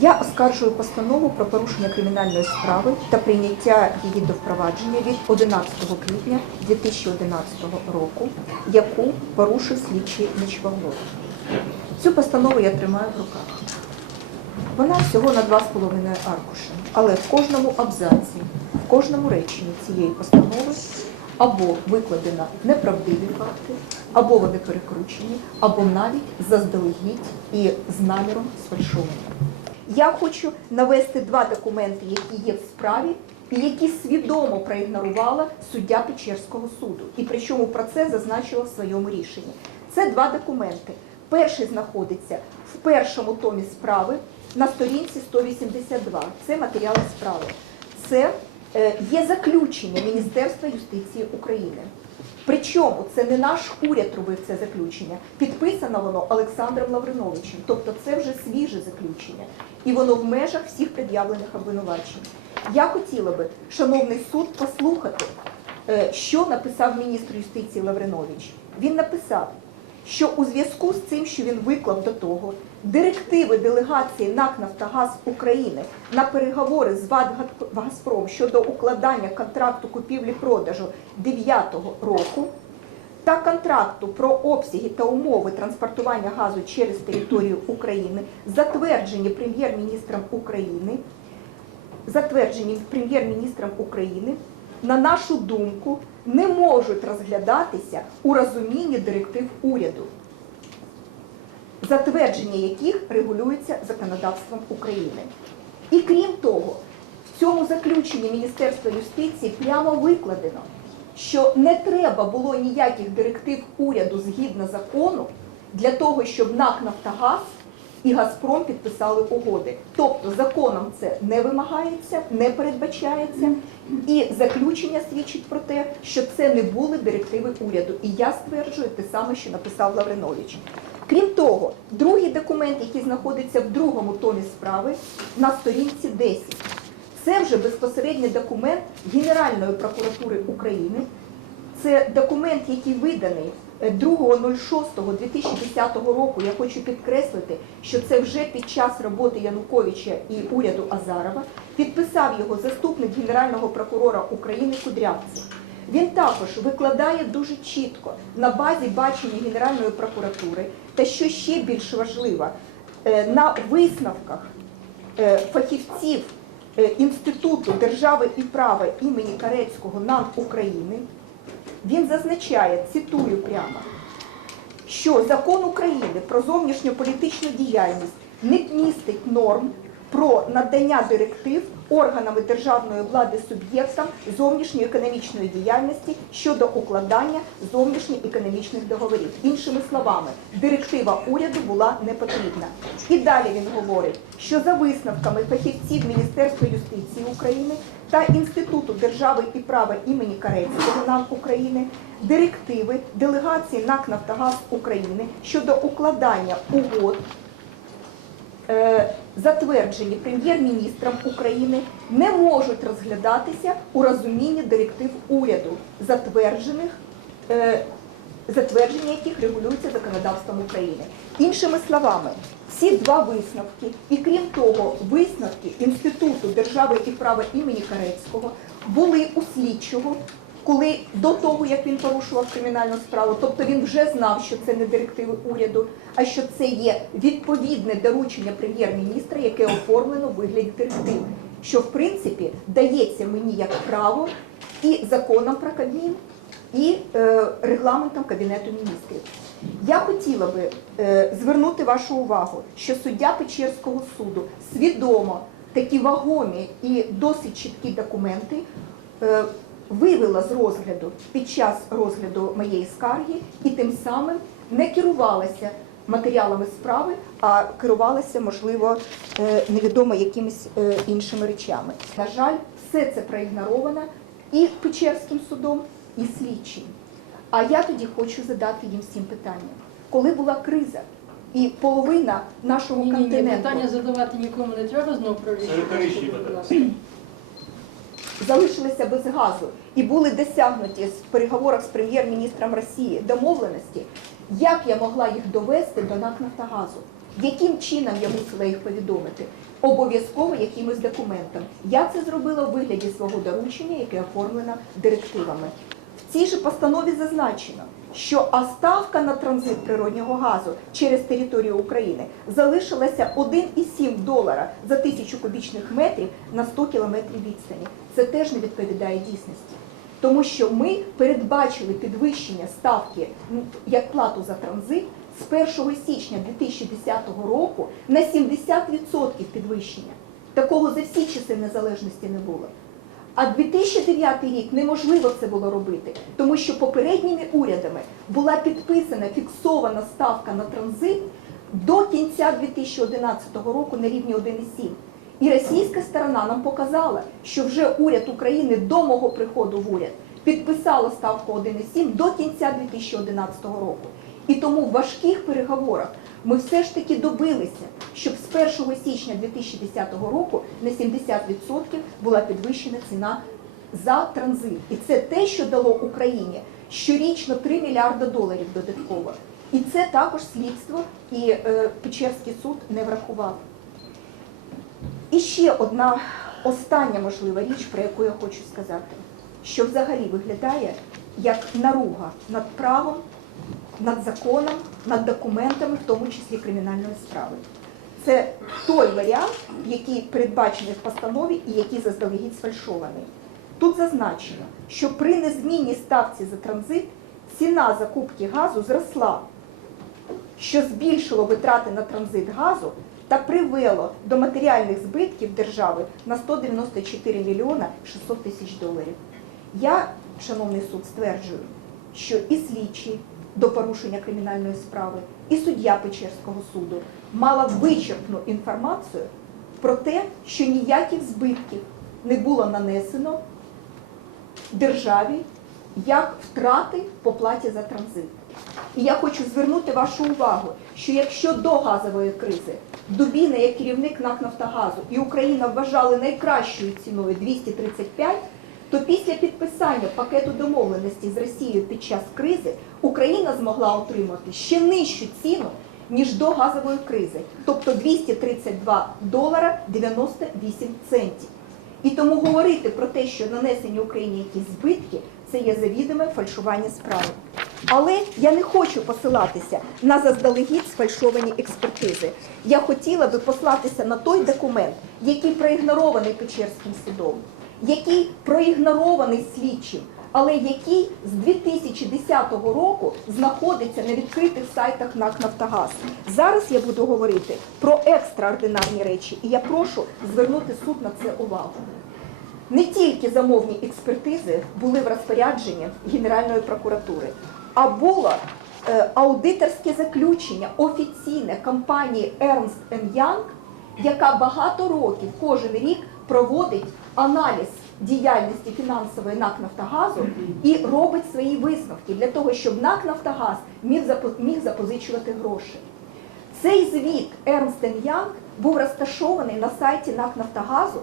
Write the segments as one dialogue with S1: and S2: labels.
S1: Я оскаржую постанову про порушення кримінальної справи та прийняття її до впровадження від 11 квітня 2011 року, яку порушив слідчий Нечваглов. Цю постанову я тримаю в руках. Вона всього на 2,5 аркуші, але в кожному абзаці, в кожному реченні цієї постанови або викладено неправдиві факти, або вони перекручені, або навіть заздалегідь і з наміром сфальшовані. Я хочу навести два документи, які є в справі, і які свідомо проігнорувала суддя Печерського суду. І причому про це зазначила в своєму рішенні. Це два документи. Перший знаходиться в першому томі справи на сторінці 182. Це матеріали справи. Це е, є заключення Міністерства юстиції України. Причому це не наш уряд робив це заключення. Підписано воно Олександром Лавриновичем. Тобто це вже свіже заключення. І воно в межах всіх пред'явлених обвинувачень. Я хотіла би, шановний суд, послухати, е, що написав міністр юстиції Лавринович. Він написав, що у зв'язку з цим, що він виклав до того, директиви делегації НАК «Нафтогаз України на переговори з ВАД «Газпром» щодо укладання контракту купівлі-продажу 2009 року та контракту про обсяги та умови транспортування газу через територію України, затверджені прем'єр-міністром України, затверджені прем'єр-міністром України, на нашу думку, не можуть розглядатися у розумінні директив уряду, затвердження яких регулюється законодавством України. І крім того, в цьому заключенні Міністерства юстиції прямо викладено, що не треба було ніяких директив уряду згідно закону для того, щоб НАК Нафтогаз і Газпром підписали угоди. Тобто законом це не вимагається, не передбачається, і заключення свідчить про те, що це не були директиви уряду. І я стверджую те саме, що написав Лавринович. Крім того, другий документ, який знаходиться в другому томі справи, на сторінці 10. Це вже безпосередньо документ Генеральної прокуратури України. Це документ, який виданий 2.06.2010 року. Я хочу підкреслити, що це вже під час роботи Януковича і уряду Азарова. Підписав його заступник Генерального прокурора України Кудрявцев. Він також викладає дуже чітко на базі бачення Генеральної прокуратури, та що ще більш важливо, е, на висновках е, фахівців е, Інституту держави і права імені Карецького НАН України, він зазначає, цитую прямо, що закон України про зовнішньополітичну діяльність не містить норм про надання директив органами державної влади суб'єктам зовнішньоекономічної діяльності щодо укладання зовнішньоекономічних договорів. Іншими словами, директива уряду була не потрібна. І далі він говорить, що за висновками фахівців Міністерства юстиції України та Інституту держави і права імені Карецького НАН України директиви делегації НАК Нафтогаз України щодо укладання угод затверджені прем'єр-міністром України, не можуть розглядатися у розумінні директив уряду, затверджених, е, затвердження яких регулюється законодавством України. Іншими словами, ці два висновки, і крім того, висновки Інституту держави і права імені Карецького були у слідчого коли до того, як він порушував кримінальну справу, тобто він вже знав, що це не директиви уряду, а що це є відповідне доручення прем'єр-міністра, яке оформлено в вигляді директиви, що в принципі дається мені як право і законом про Кабмін, і е, регламентом Кабінету міністрів. Я хотіла би е, звернути вашу увагу, що суддя Печерського суду свідомо такі вагомі і досить чіткі документи е, вивела з розгляду під час розгляду моєї скарги і тим самим не керувалася матеріалами справи, а керувалася, можливо, е, невідомо якимись е, іншими речами. На жаль, все це проігноровано і Печерським судом, і слідчим. А я тоді хочу задати їм всім питання. Коли була криза, і половина нашого
S2: Ні, ні, ні,
S1: континенту
S2: питання задавати нікому не треба знову про
S3: Це
S1: залишилися без газу і були досягнуті в переговорах з прем'єр-міністром Росії домовленості, як я могла їх довести до НАК «Нафтогазу»? Яким чином я мусила їх повідомити? Обов'язково якимось документом. Я це зробила у вигляді свого доручення, яке оформлено директивами. В цій же постанові зазначено, що а ставка на транзит природнього газу через територію України залишилася 1,7 долара за тисячу кубічних метрів на 100 кілометрів відстані. Це теж не відповідає дійсності. Тому що ми передбачили підвищення ставки ну, як плату за транзит з 1 січня 2010 року на 70% підвищення. Такого за всі часи незалежності не було. А 2009 рік неможливо це було робити, тому що попередніми урядами була підписана фіксована ставка на транзит до кінця 2011 року на рівні 1,7. І російська сторона нам показала, що вже уряд України до мого приходу в уряд підписала ставку 1,7 до кінця 2011 року. І тому в важких переговорах ми все ж таки добилися, щоб з 1 січня 2010 року на 70% була підвищена ціна за транзит. І це те, що дало Україні щорічно 3 мільярди доларів додатково. І це також слідство і е, Печерський суд не врахував. І ще одна остання можлива річ, про яку я хочу сказати, що взагалі виглядає як наруга над правом, над законом, над документами, в тому числі кримінальної справи. Це той варіант, який передбачений в постанові і який заздалегідь сфальшований. Тут зазначено, що при незмінній ставці за транзит ціна закупки газу зросла що збільшило витрати на транзит газу та привело до матеріальних збитків держави на 194 мільйона 600 тисяч доларів. Я, шановний суд, стверджую, що і слідчі до порушення кримінальної справи, і суддя Печерського суду мала вичерпну інформацію про те, що ніяких збитків не було нанесено державі як втрати по платі за транзит. І я хочу звернути вашу увагу, що якщо до газової кризи Дубіна як керівник НАК Нафтогазу і Україна вважали найкращою ціною 235, то після підписання пакету домовленості з Росією під час кризи Україна змогла отримати ще нижчу ціну, ніж до газової кризи, тобто 232 долара 98 центів. І тому говорити про те, що нанесені Україні якісь збитки, це є завідоме фальшування справи. Але я не хочу посилатися на заздалегідь сфальшовані експертизи. Я хотіла би послатися на той документ, який проігнорований Печерським судом, який проігнорований слідчим, але який з 2010 року знаходиться на відкритих сайтах НАК «Нафтогаз». Зараз я буду говорити про екстраординарні речі, і я прошу звернути суд на це увагу. Не тільки замовні експертизи були в розпорядженні Генеральної прокуратури, а було е, аудиторське заключення офіційне компанії Ernst Young, яка багато років кожен рік проводить аналіз діяльності фінансової НАК Нафтогазу і робить свої висновки для того, щоб НАК Нафтогаз міг запо- міг запозичувати гроші. Цей звіт Ernst Young був розташований на сайті НАК Нафтогазу,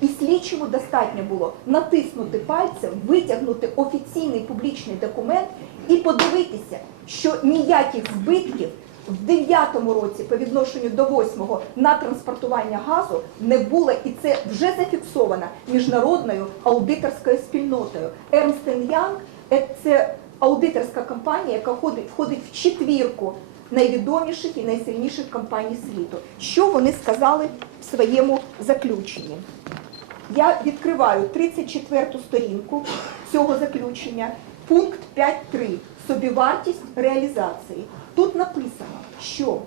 S1: і слідчому достатньо було натиснути пальцем, витягнути офіційний публічний документ і подивитися, що ніяких збитків в 9 році по відношенню до 8-го на транспортування газу не було, і це вже зафіксовано міжнародною аудиторською спільнотою. Ernst Young – це аудиторська компанія, яка входить в четвірку найвідоміших і найсильніших компаній світу. Що вони сказали в своєму заключенні? Я відкриваю 34 сторінку цього заключення, пункт 5.3 собівартість реалізації. Тут написано, що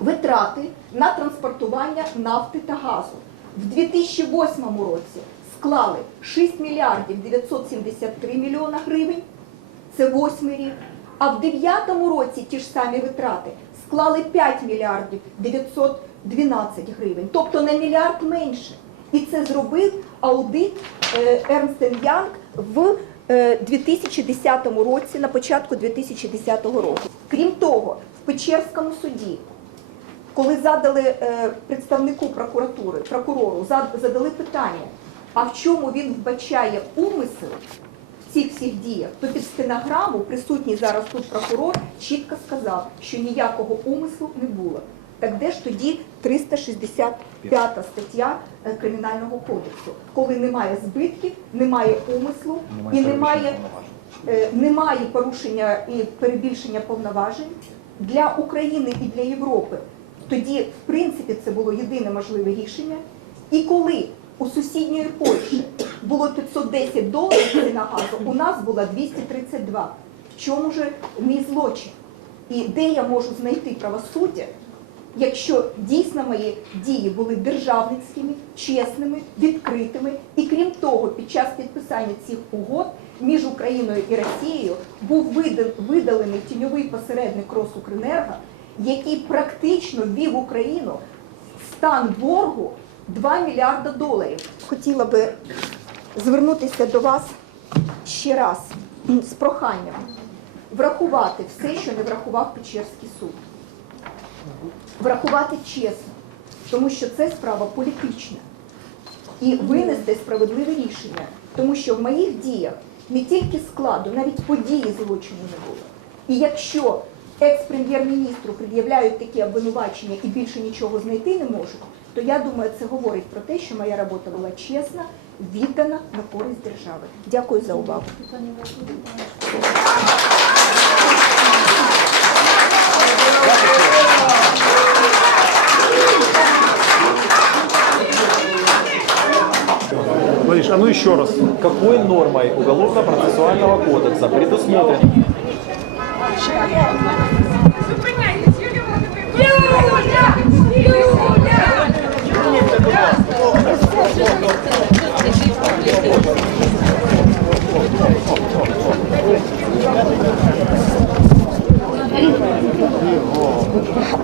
S1: витрати на транспортування нафти та газу в 2008 році склали 6 мільярдів 973 мільйона гривень, це восьмий рік. А в 2009 році ті ж самі витрати склали 5 мільярдів 912 гривень, тобто на мільярд менше. І це зробив аудит е, Ernst Young в е, 2010 році, на початку 2010 року. Крім того, в Печерському суді коли задали е, представнику прокуратури, прокурору, задали питання, а в чому він вбачає умисел цих всіх діях, то під стенограму присутній зараз тут прокурор чітко сказав, що ніякого умислу не було. Так де ж тоді 365 стаття е, Кримінального кодексу, коли немає збитків, немає умислу і немає, е, немає порушення і перебільшення повноважень для України і для Європи. Тоді, в принципі, це було єдине можливе рішення. І коли у сусідньої Польщі було 510 доларів ціна газу, у нас була 232. В чому ж мій злочин? І де я можу знайти правосуддя, якщо дійсно мої дії були державницькими, чесними, відкритими, і крім того, під час підписання цих угод між Україною і Росією був видалений тіньовий посередник Росукренерго, який практично ввів Україну стан боргу 2 мільярда доларів. Хотіла би звернутися до вас ще раз з проханням врахувати все, що не врахував Печерський суд врахувати чесно, тому що це справа політична. І винести справедливе рішення, тому що в моїх діях не тільки складу, навіть події злочину не було. І якщо екс-прем'єр-міністру пред'являють такі обвинувачення і більше нічого знайти не можуть, то я думаю, це говорить про те, що моя робота була чесна, віддана на користь держави. Дякую за увагу.
S2: Питання у вас буде?
S3: Владимир, а ну еще раз.
S4: Какой нормой Уголовно-процессуального кодекса предусмотрен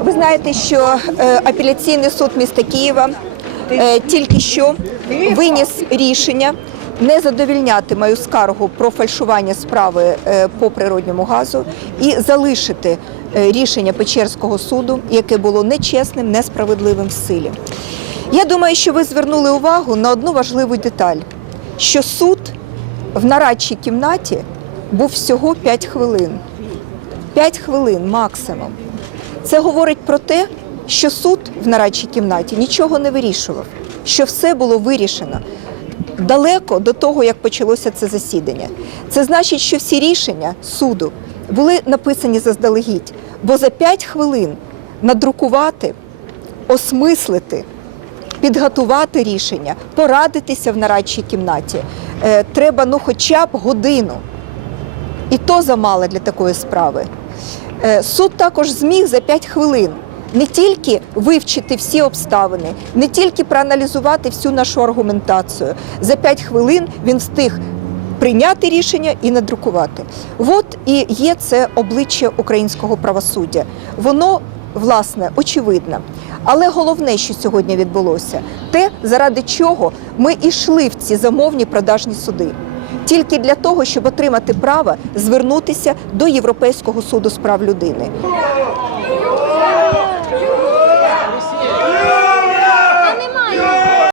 S1: Ви знаєте, що е, апеляційний суд міста Києва е, тільки що виніс рішення не задовільняти мою скаргу про фальшування справи е, по природньому газу і залишити е, рішення Печерського суду, яке було нечесним, несправедливим в силі. Я думаю, що ви звернули увагу на одну важливу деталь, що суд в нарадчій кімнаті був всього 5 хвилин. 5 хвилин максимум. Це говорить про те, що суд в нарадчій кімнаті нічого не вирішував, що все було вирішено далеко до того, як почалося це засідання. Це значить, що всі рішення суду були написані заздалегідь, бо за 5 хвилин надрукувати, осмислити, підготувати рішення, порадитися в нарадчій кімнаті е, треба ну хоча б годину. І то замало для такої справи. Е, Суд також зміг за 5 хвилин не тільки вивчити всі обставини, не тільки проаналізувати всю нашу аргументацію. За 5 хвилин він встиг прийняти рішення і надрукувати. От і є це обличчя українського правосуддя. Воно власне очевидне. Але головне, що сьогодні відбулося, те, заради чого ми йшли в ці замовні продажні суди тільки для того, щоб отримати право звернутися до Європейського суду з прав людини.